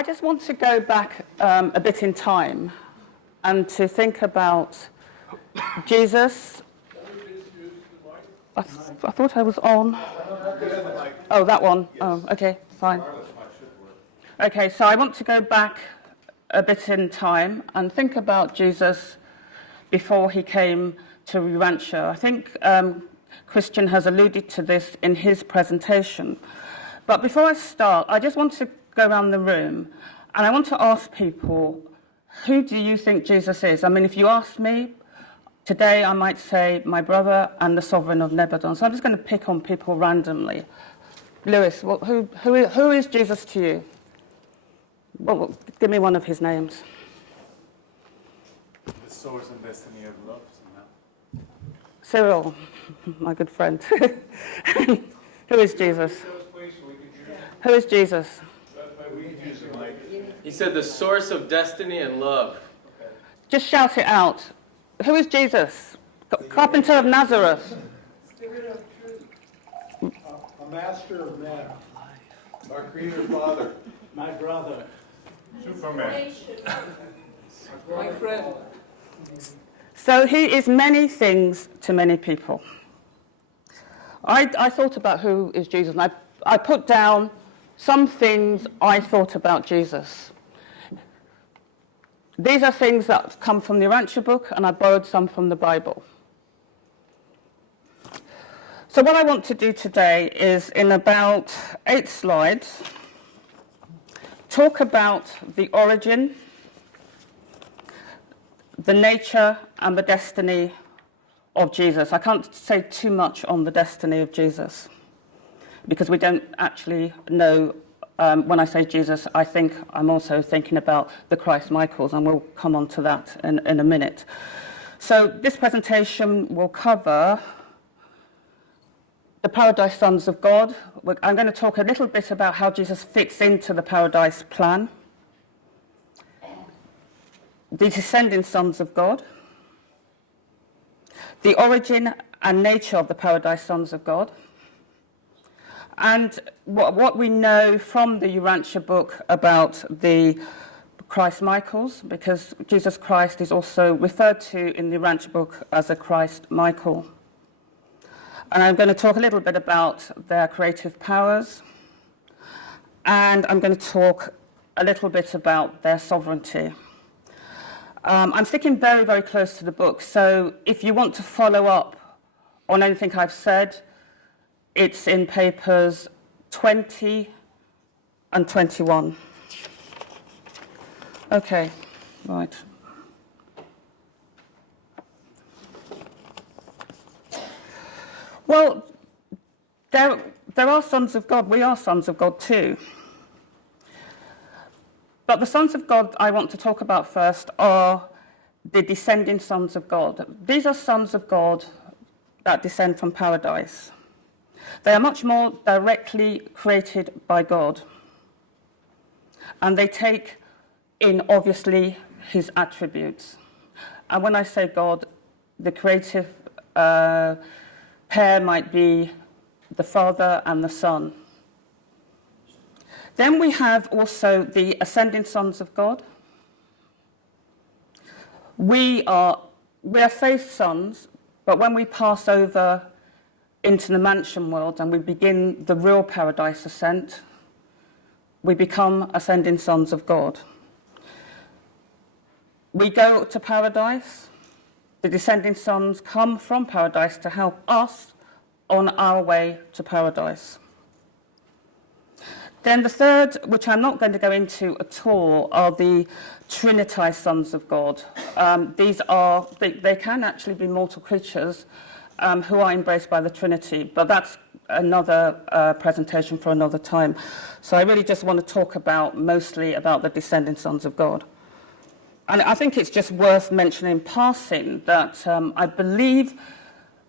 I just want to go back a bit in time and to think about Jesus. I thought I was on. Oh, that one. Oh, okay, fine. Okay, so I want to go back a bit in time and think about Jesus before he came to Urantia. I think Christian has alluded to this in his presentation. But before I start, I just want to go around the room and I want to ask people, who do you think Jesus is? I mean, if you ask me, today I might say my brother and the sovereign of Nebadon. So I'm just going to pick on people randomly. Lewis, who is Jesus to you? Well, give me one of his names. The source and destiny of love. Cyril, my good friend. Who is Jesus? Who is Jesus? He said the source of destiny and love. Just shout it out. Who is Jesus? Carpenter of Nazareth. Spirit of truth. A master of men. Our Creator Father. My brother. Superman. My friend. So he is many things to many people. I thought about who is Jesus, and I put down some things I thought about Jesus. These are things that come from the Urantia book, and I borrowed some from the Bible. So what I want to do today is, in about 8 slides, talk about the origin, the nature and the destiny of Jesus. I can't say too much on the destiny of Jesus because we don't actually know. When I say Jesus, I think I'm also thinking about the Christ Michaels, and we'll come on to that in a minute. So this presentation will cover the Paradise Sons of God. I'm going to talk a little bit about how Jesus fits into the Paradise plan, the descending sons of God, the origin and nature of the Paradise Sons of God, and what we know from the Urantia book about the Christ Michaels, because Jesus Christ is also referred to in the Urantia book as a Christ Michael. And I'm going to talk a little bit about their creative powers, and I'm going to talk a little bit about their sovereignty. I'm sticking very, very close to the book, so if you want to follow up on anything I've said, it's in papers 20 and 21. Okay, right. Well, there are sons of God. We are sons of God too. But the sons of God I want to talk about first are the descending sons of God. These are sons of God that descend from paradise. They are much more directly created by God. And they take in, obviously, his attributes. And when I say God, the creative pair might be the Father and the Son. Then we have also the ascending sons of God. We are faith sons, but when we pass over into the mansion world and we begin the real paradise ascent, we become ascending sons of God. We go to paradise. The descending sons come from paradise to help us on our way to paradise. Then the third, which I'm not going to go into at all, are the Trinitized sons of God. They can actually be mortal creatures who are embraced by the Trinity, but that's another presentation for another time. So I really just want to talk mostly about the descending sons of God. And I think it's just worth mentioning in passing that I believe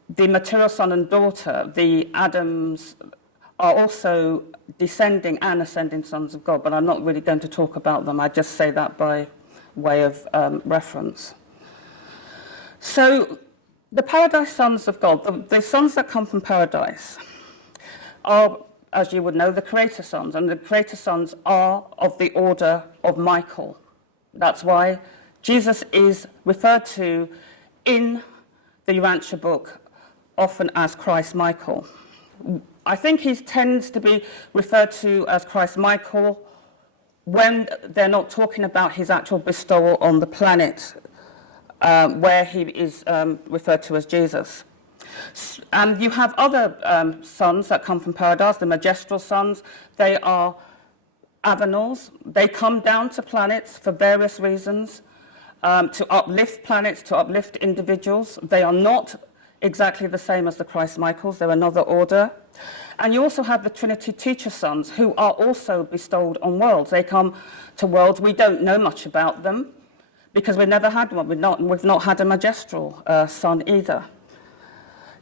the material son and daughter, the Adams, are also descending and ascending sons of God, but I'm not really going to talk about them. I just say that by way of reference. So the paradise sons of God, the sons that come from paradise, are as you would know, the Creator Sons, and the Creator Sons are of the order of Michael. That's why Jesus is referred to in the Urantia book often as Christ Michael. I think he tends to be referred to as Christ Michael when they're not talking about his actual bestowal on the planet, where he is referred to as Jesus. And you have other sons that come from paradise, the magistral sons. They are avenals. They come down to planets for various reasons, to uplift planets, to uplift individuals. They are not exactly the same as the Christ Michaels. They're another order. And you also have the Trinity teacher sons, who are also bestowed on worlds. They come to worlds. We don't know much about them because we've never had one. We've not had a magistral son either.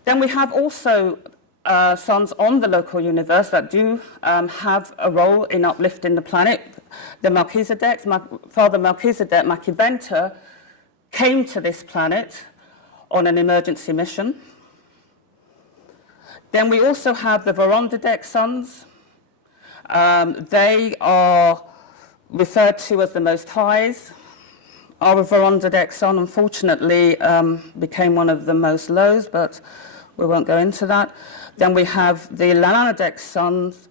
Then we have also sons on the local universe that do have a role in uplifting the planet. The Melchizedek, Father Melchizedek Machiventa, came to this planet on an emergency mission. Then we also have the Vorondadek sons. They are referred to as the Most Highs. Our Vorondadek son, unfortunately, became one of the most lows, but we won't go into that. Then we have the Lananadek sons,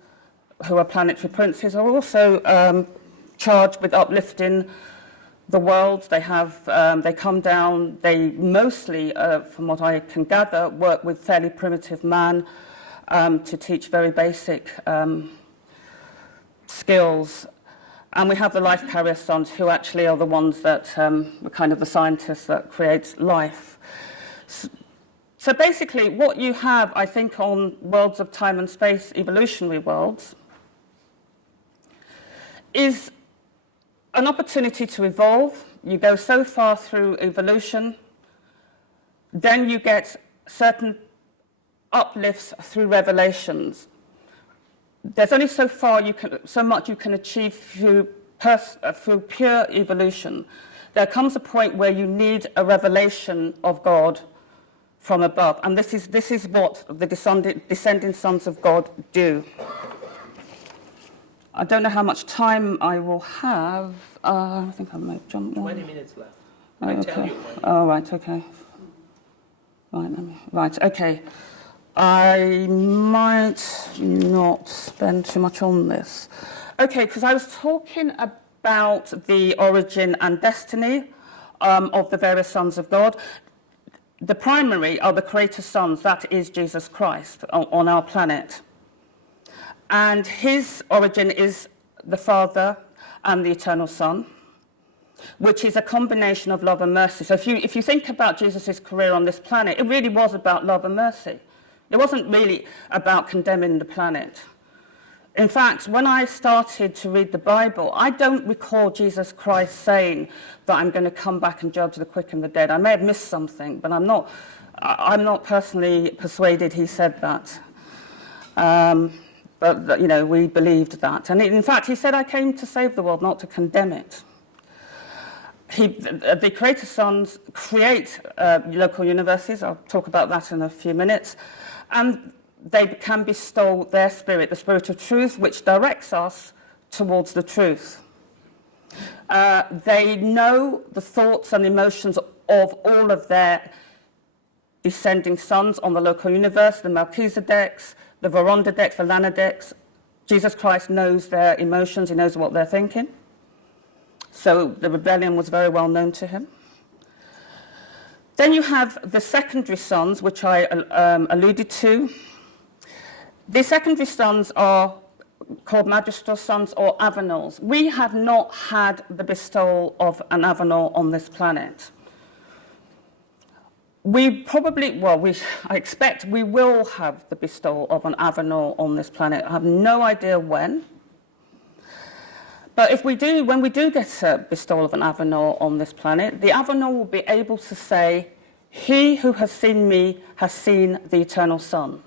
who are planetary princes, who are also charged with uplifting the world. They come down. They mostly, from what I can gather, work with fairly primitive man to teach very basic skills. And we have the life carrier sons, who actually are the ones that are kind of the scientists that create life. So basically, what you have, I think, on worlds of time and space, evolutionary worlds, is an opportunity to evolve. You go so far through evolution, then you get certain uplifts through revelations. There's only so much you can achieve through pure evolution. There comes a point where you need a revelation of God from above, and this is what the descending sons of God do. I don't know how much time I will have. I think I might jump one. 20 minutes left. Oh, I okay. tell you when. Oh, right, okay. Right, okay. I might not spend too much on this. Okay, because I was talking about the origin and destiny of the various sons of God. The primary are the Creator sons, that is Jesus Christ on our planet. And his origin is the Father and the Eternal Son, which is a combination of love and mercy. So if you think about Jesus' career on this planet, it really was about love and mercy. It wasn't really about condemning the planet. In fact, when I started to read the Bible, I don't recall Jesus Christ saying that I'm going to come back and judge the quick and the dead. I may have missed something, but I'm not personally persuaded he said that. But, we believed that. And in fact, he said, I came to save the world, not to condemn it. The Creator Sons create local universes. I'll talk about that in a few minutes. And they can bestow their spirit, the spirit of truth, which directs us towards the truth. They know the thoughts and emotions of all of their descending sons on the local universe, the Melchizedeks, the Vorondadeks, the Lanadeks. Jesus Christ knows their emotions. He knows what they're thinking. So the rebellion was very well known to him. Then you have the secondary sons, which I alluded to. The secondary sons are called magistral sons or avenals. We have not had the bestowal of an avenal on this planet. I expect we will have the bestowal of an avenal on this planet. I have no idea when. But when we do get a bestowal of an avenal on this planet, the avenal will be able to say, he who has seen me has seen the Eternal Son.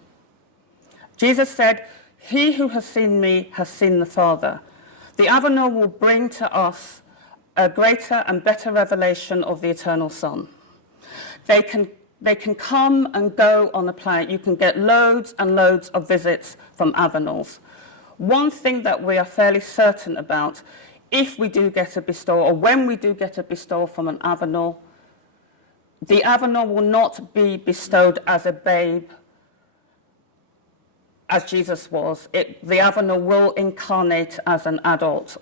Jesus said, he who has seen me has seen the Father. The avenal will bring to us a greater and better revelation of the Eternal Son. They can They can come and go on the planet. You can get loads and loads of visits from Avenals. One thing that we are fairly certain about, if we do get a bestowal, or when we do get a bestowal from an Avenal, the Avenal will not be bestowed as a babe, as Jesus was. The Avenal will incarnate as an adult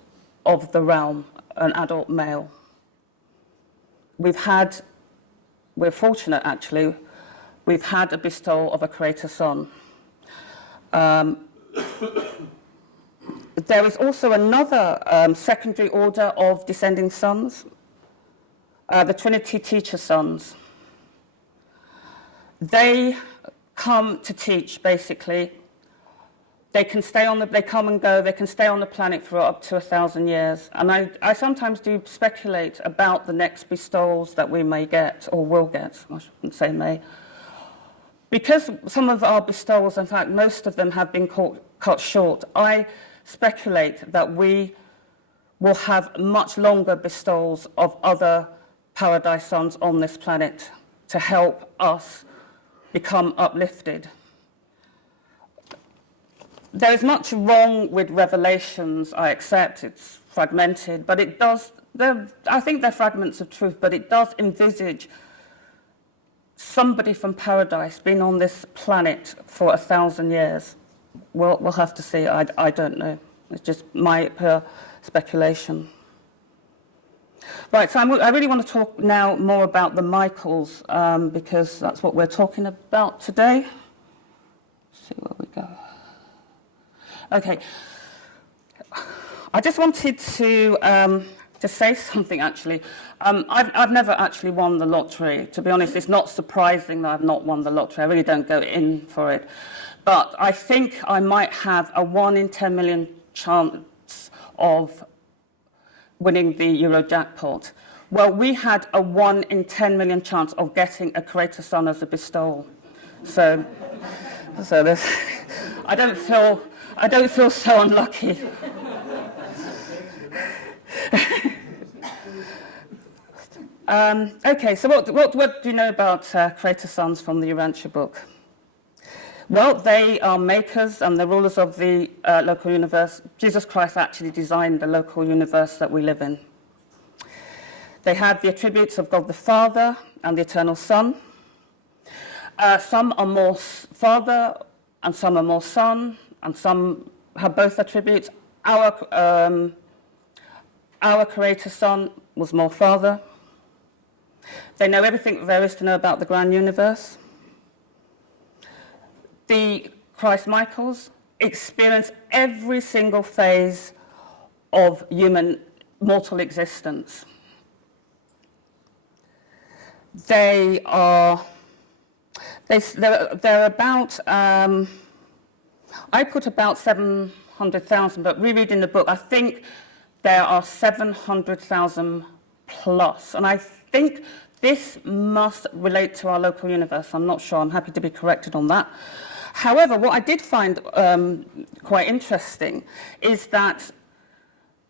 of the realm, an adult male. We're fortunate actually, we've had a bestowal of a Creator Son. There is also another secondary order of descending sons, the Trinity Teacher Sons. They come to teach, basically. They can they come and go, they can stay on the planet for up to 1,000 years. And I sometimes do speculate about the next bestowals that we may get, or will get, I shouldn't say may. Because some of our bestowals, in fact, most of them have been cut short, I speculate that we will have much longer bestowals of other paradise sons on this planet to help us become uplifted. There is much wrong with Revelations, I accept, it's fragmented, but it does, I think they're fragments of truth, but it does envisage somebody from paradise being on this planet for 1,000 years. We'll have to see, I don't know. It's just my pure speculation. Right, so I really want to talk now more about the Michaels, because that's what we're talking about today. Let's see where we go. Okay, I just wanted to say something, actually. I've never actually won the lottery. To be honest, it's not surprising that I've not won the lottery. I really don't go in for it. But I think I might have a 1 in 10 million chance of winning the Euro jackpot. Well, we had a 1 in 10 million chance of getting a Creator Son as a bestowal. So there's, I don't feel so unlucky. Okay, so what do you know about Creator Sons from the Urantia book? Well, they are makers and the rulers of the local universe. Jesus Christ actually designed the local universe that we live in. They have the attributes of God the Father and the Eternal Son. Some are more Father and some are more Son, and some have both attributes. Our Creator Son was more Father. They know everything there is to know about the grand universe. The Christ Michaels experience every single phase of human mortal existence. They're about, I put about 700,000, but rereading the book, I think there are 700,000 plus. And I think this must relate to our local universe. I'm not sure. I'm happy to be corrected on that. However, what I did find quite interesting is that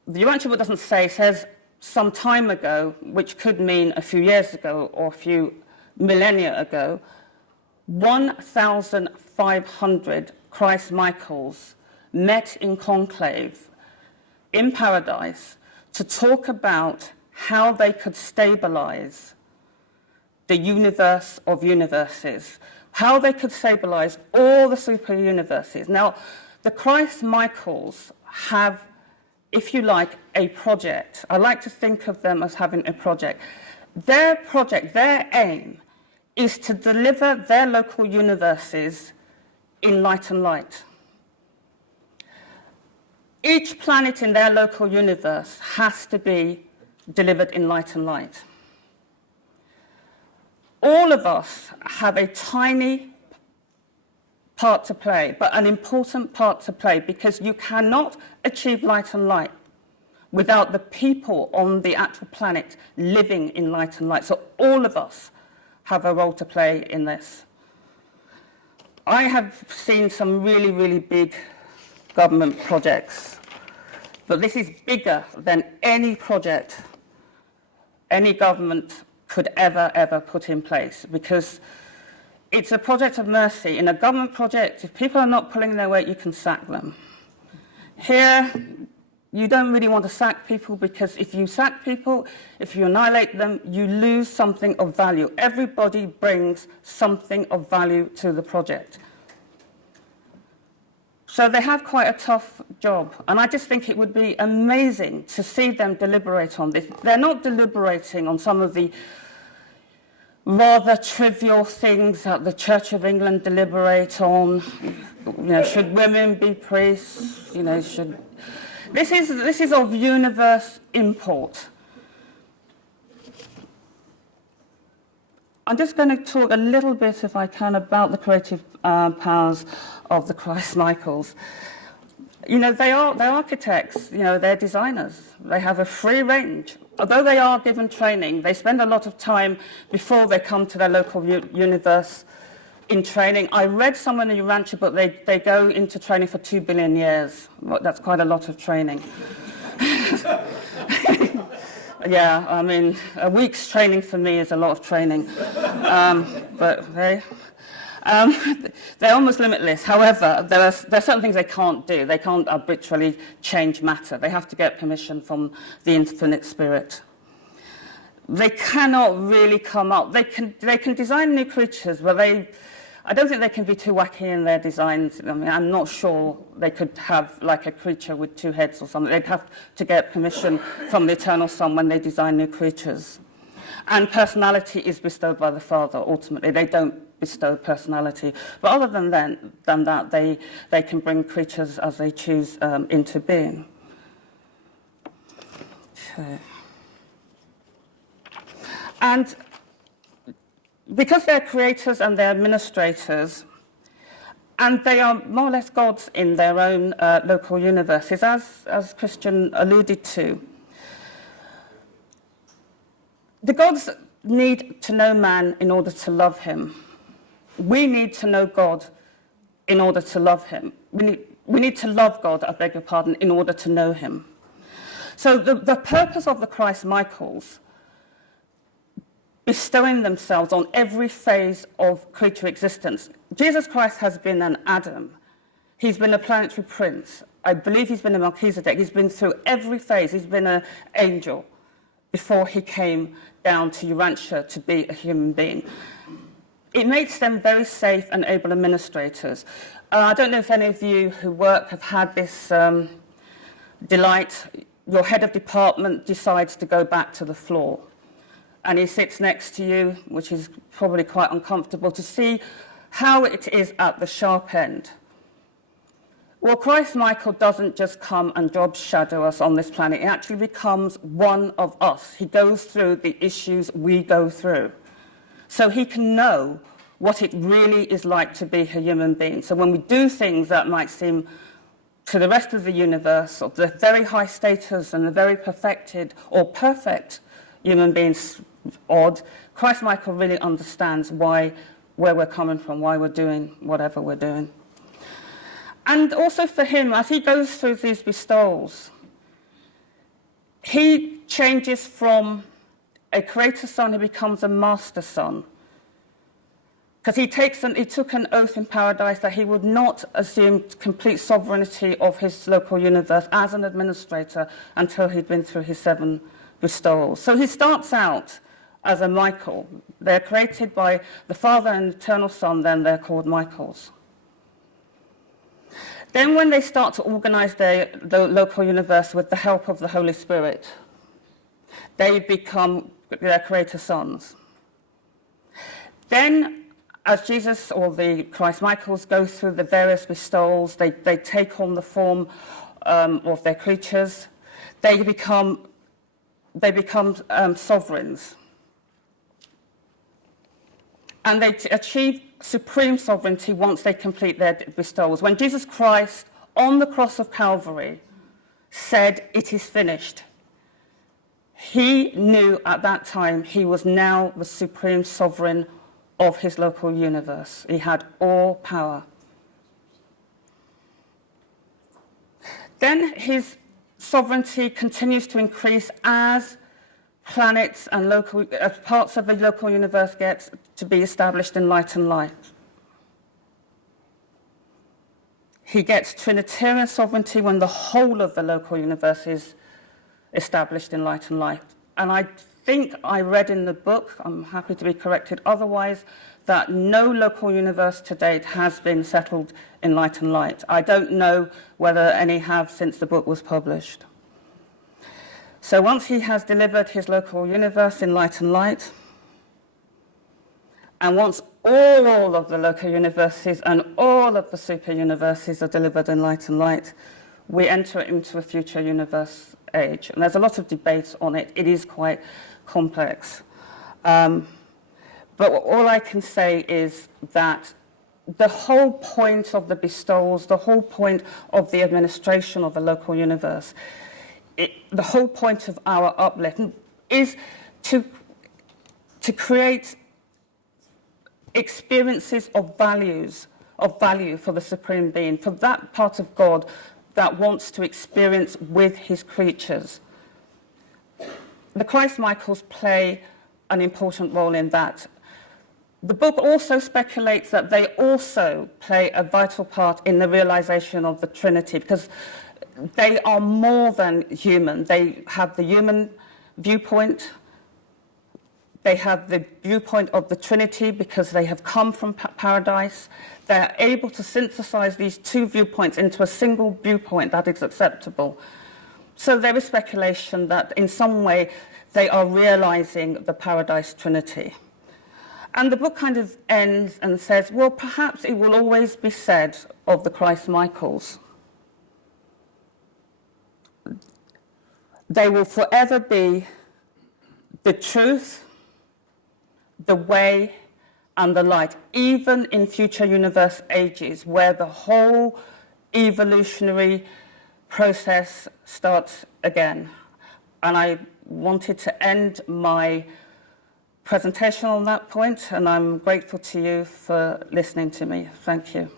the Urantia book doesn't say, it says some time ago, which could mean a few years ago or a few millennia ago, 1,500 Christ Michaels met in conclave in paradise to talk about how they could stabilize the universe of universes, how they could stabilize all the super universes. Now, the Christ Michaels have, if you like, a project. I like to think of them as having a project. Their project, their aim, is to deliver their local universes in light and light. Each planet in their local universe has to be delivered in light and light. All of us have a tiny part to play, but an important part to play, because you cannot achieve light and light without the people on the actual planet living in light and light. So all of us have a role to play in this. I have seen some really, really big government projects, but this is bigger than any project any government could ever put in place, because it's a project of mercy. In a government project, if people are not pulling their weight, you can sack them. Here, you don't really want to sack people, because if you sack people, if you annihilate them, you lose something of value. Everybody brings something of value to the project. So they have quite a tough job, and I just think it would be amazing to see them deliberate on this. They're not deliberating on some of the rather trivial things that the Church of England deliberate on. Should women be priests? This is of universe import. I'm just going to talk a little bit, if I can, about the creative powers of the Christ Michaels. They're architects, they're designers. They have a free range. Although they are given training, they spend a lot of time before they come to their local universe in training. I read somewhere in the Urantia book they go into training for 2 billion years. Well, that's quite a lot of training. Yeah, I mean, a week's training for me is a lot of training. But they're almost limitless. However, there are certain things they can't do. They can't arbitrarily change matter. They have to get permission from the infinite spirit. They cannot really come up. They can design new creatures, but I don't think they can be too wacky in their designs. I mean, I'm not sure they could have like a creature with 2 heads or something. They'd have to get permission from the Eternal Son when they design new creatures. And personality is bestowed by the Father, ultimately. They don't bestow personality. But other than that, they can bring creatures as they choose into being. Okay. And because they're creators and they're administrators, and they are more or less gods in their own local universes, as Christian alluded to, the gods need to know man in order to love him. We need to know God in order to love him. We need to love God, I beg your pardon, in order to know him. So the purpose of the Christ Michaels, bestowing themselves on every phase of creature existence. Jesus Christ has been an Adam. He's been a planetary prince. I believe he's been a Melchizedek. He's been through every phase. He's been an angel before he came down to Urantia to be a human being. It makes them very safe and able administrators. I don't know if any of you who work have had this delight. Your head of department decides to go back to the floor, and he sits next to you, which is probably quite uncomfortable, to see how it is at the sharp end. Well, Christ Michael doesn't just come and job shadow us on this planet. He actually becomes one of us. He goes through the issues we go through, so he can know what it really is like to be a human being. So when we do things that might seem to the rest of the universe, of the very high status and the very perfected or perfect human beings, odd, Christ Michael really understands where we're coming from, why we're doing whatever we're doing. And also for him, as he goes through these bestowals, he changes from a creator son, he becomes a master son. Because he took an oath in paradise that he would not assume complete sovereignty of his local universe as an administrator until he'd been through his 7 bestowals. So he starts out as a Michael. They're created by the Father and the Eternal Son, then they're called Michaels. Then when they start to organize the local universe with the help of the Holy Spirit, they become their creator sons. Then, as Jesus or the Christ Michaels go through the various bestowals, they take on the form of their creatures. They become sovereigns. And they achieve supreme sovereignty once they complete their bestowals. When Jesus Christ, on the cross of Calvary, said, "It is finished," he knew at that time he was now the supreme sovereign of his local universe. He had all power. Then his sovereignty continues to increase as planets and parts of the local universe gets to be established in light and light. He gets Trinitarian sovereignty when the whole of the local universe is established in light and light. And I think I read in the book, I'm happy to be corrected otherwise, that no local universe to date has been settled in light and light. I don't know whether any have since the book was published. So once he has delivered his local universe in light and light, and once all of the local universes and all of the super universes are delivered in light and light, we enter into a future universe age. And there's a lot of debate on it. It is quite complex. But all I can say is that the whole point of the bestowals, the whole point of the administration of the local universe, the whole point of our uplift is to create experiences of value for the Supreme Being, for that part of God that wants to experience with his creatures. The Christ Michaels play an important role in that. The book also speculates that they also play a vital part in the realization of the Trinity, because they are more than human. They have the human viewpoint. They have the viewpoint of the Trinity because they have come from paradise. They're able to synthesize these two viewpoints into a single viewpoint that is acceptable. So there is speculation that in some way they are realizing the paradise Trinity. And the book kind of ends and says, well, perhaps it will always be said of the Christ Michaels, they will forever be the truth, the way, and the light, even in future universe ages where the whole evolutionary process starts again. And I wanted to end my presentation on that point, and I'm grateful to you for listening to me. Thank you.